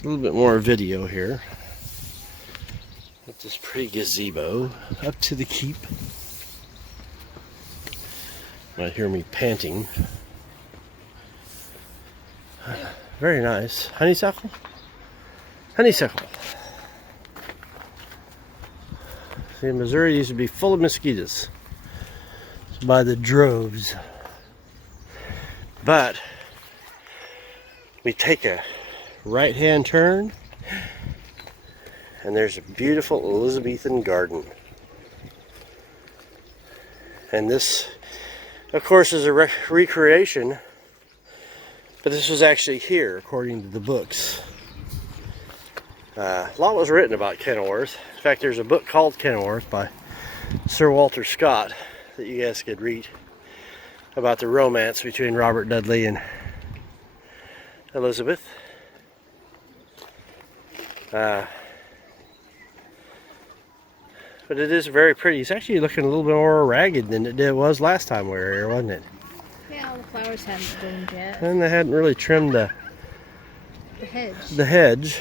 A little bit more video here. With this pretty gazebo up to the keep. You might hear me panting. Very nice. Honeysuckle? Honeysuckle. See, Missouri used to be full of mosquitoes by the droves. But we take a right-hand turn and there's a beautiful Elizabethan garden. And this, of course, is a recreation, but this was actually here, according to the books. A lot was written about Kenilworth. In fact, there's a book called Kenilworth by Sir Walter Scott that you guys could read about the romance between Robert Dudley and Elizabeth. But it is very pretty. It's actually looking a little bit more ragged than it was last time we were here, wasn't it? Yeah, all the flowers hadn't bloomed yet. And they hadn't really trimmed the hedge.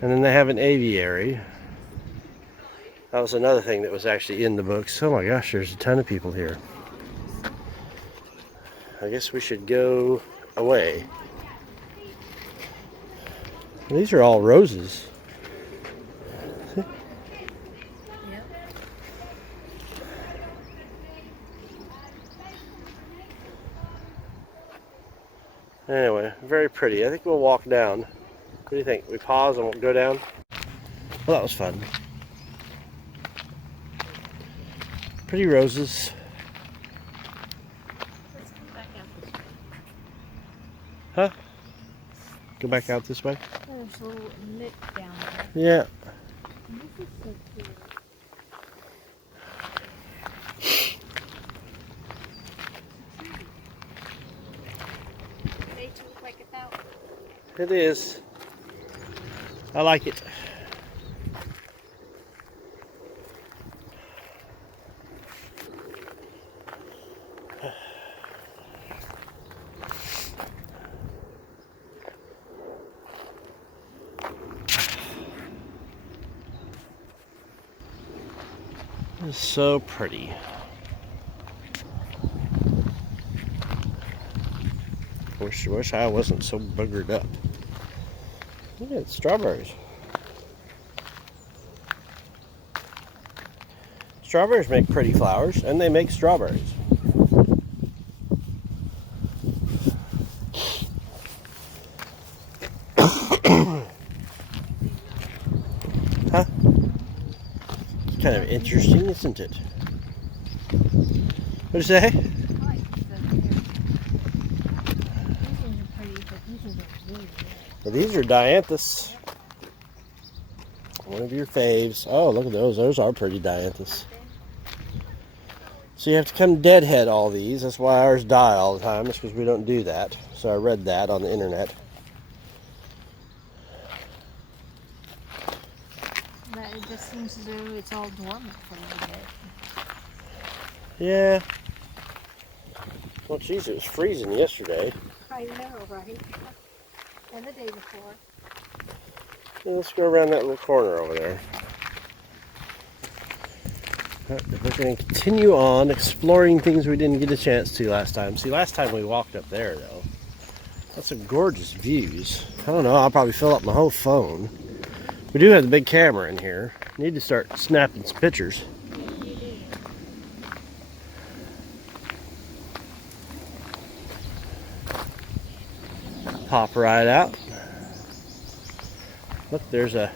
And then they have an aviary. That was another thing that was actually in the books. Oh my gosh, there's a ton of people here. I guess we should go away. These are all roses. Yep. Anyway, very pretty. I think we'll walk down. What do you think? We pause and we'll go down? Well, that was fun. Pretty roses. Let's come back out this way. Huh? Go back out this way? There's a little nick down there. Yeah. And this is so cute. Made to look like a fountain. It is. I like it. It's so pretty. Wish I wasn't so boogered up. Look at strawberries. Strawberries make pretty flowers, and they make strawberries. Huh? It's kind of interesting, isn't it? What'd you say? I like the These ones are pretty, but these ones are really good. Well, these are dianthus. One of your faves. Oh, look at those. Those are pretty dianthus. So you have to come deadhead all these. That's why ours die all the time. It's because we don't do that. So I read that on the internet. But it just seems as though it's all dormant for a little bit. Yeah. Well, geez, it was freezing yesterday. I know, right? And the day before. Yeah, let's go around that little corner over there. We're going to continue on exploring things we didn't get a chance to last time. See, last time we walked up there, though. That's some gorgeous views. I don't know, I'll probably fill up my whole phone. We do have the big camera in here. Need to start snapping some pictures. You do. Pop right out. Look, there's a...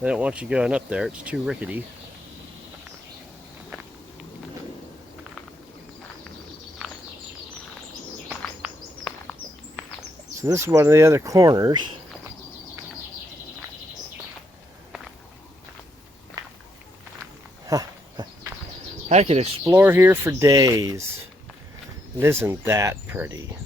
They don't want you going up there. It's too rickety. So this is one of the other corners. I could explore here for days. And isn't that pretty?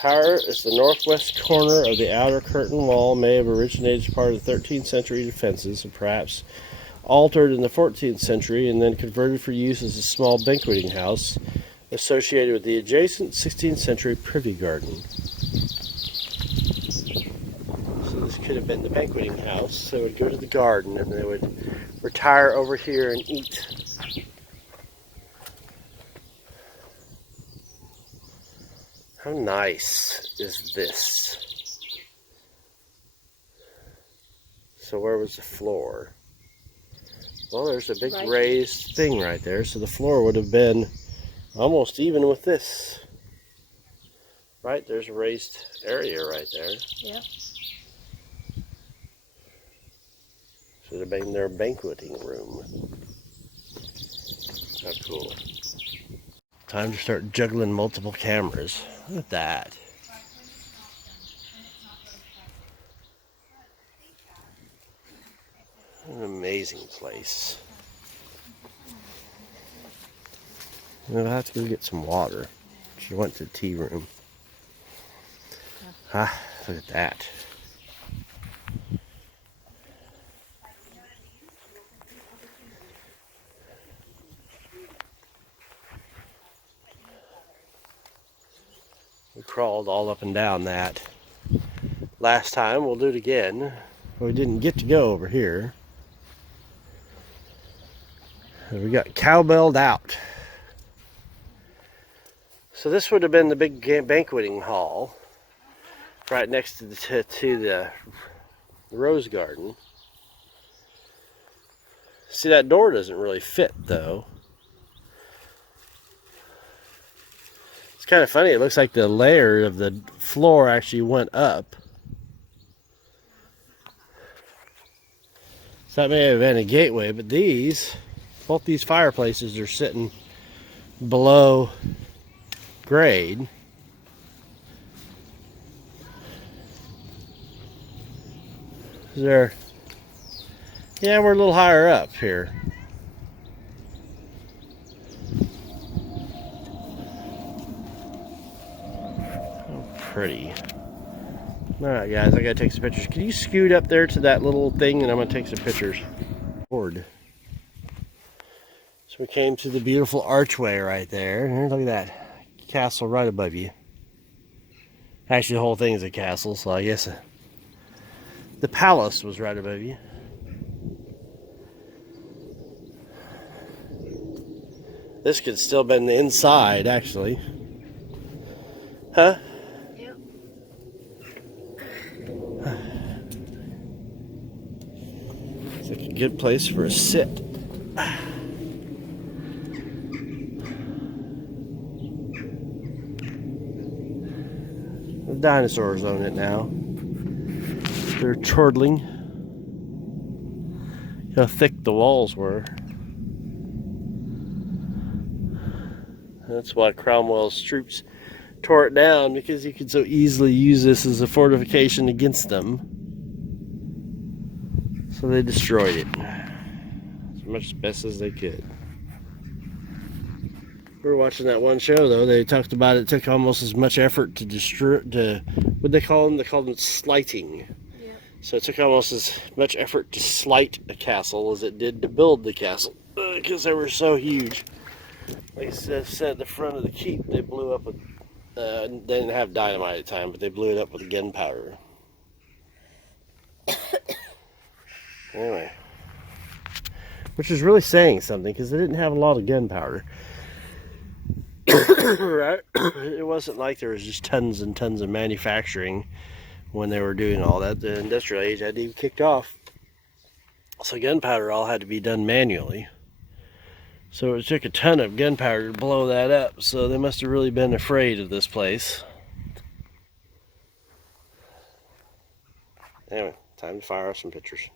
tower is the northwest corner of the outer curtain wall, may have originated as part of the 13th century defenses and perhaps altered in the 14th century and then converted for use as a small banqueting house associated with the adjacent 16th century privy garden. So this could have been the banqueting house. They would go to the garden and they would retire over here and eat. How nice is this? So where was the floor? Well, there's a big raised thing right there, so the floor would have been almost even with this. Right, there's a raised area right there. Yeah. Should have been their banqueting room. How cool. Time to start juggling multiple cameras. Look at that. An amazing place. I'll have to go get some water. She went to the tea room. Ah, look at that. We crawled all up and down that last time. We'll do it again. We didn't get to go over here. We got cowbelled out. So this would have been the big banqueting hall right next to the rose garden. See, that door doesn't really fit though. It's kind of funny. It looks like the layer of the floor actually went up. So that may have been a gateway, but both these fireplaces are sitting below grade. Yeah, we're a little higher up here. Oh, pretty. Alright guys, I gotta take some pictures. Can you scoot up there to that little thing and I'm gonna take some pictures. Board. So we came to the beautiful archway right there. Look at that castle right above you. Actually, the whole thing is a castle, so I guess the palace was right above you. This could still been the inside, actually. Huh? Yep. It's like a good place for a sit. The dinosaurs own it now. They're chortling. How thick the walls were. That's why Cromwell's troops tore it down, because you could so easily use this as a fortification against them. So they destroyed it as much best as they could. We were watching that one show though. They talked about it took almost as much effort to destroy. What they call them? They call them slighting. Yeah. So it took almost as much effort to slight a castle as it did to build the castle, because they were so huge. Like I said, at the front of the keep, they blew up with. They didn't have dynamite at the time, but they blew it up with gunpowder. Anyway, which is really saying something, because they didn't have a lot of gunpowder. Right? It wasn't like there was just tons and tons of manufacturing when they were doing all that. The industrial age had to be kicked off. So gunpowder all had to be done manually. So it took a ton of gunpowder to blow that up. So they must have really been afraid of this place. Anyway, time to fire off some pictures.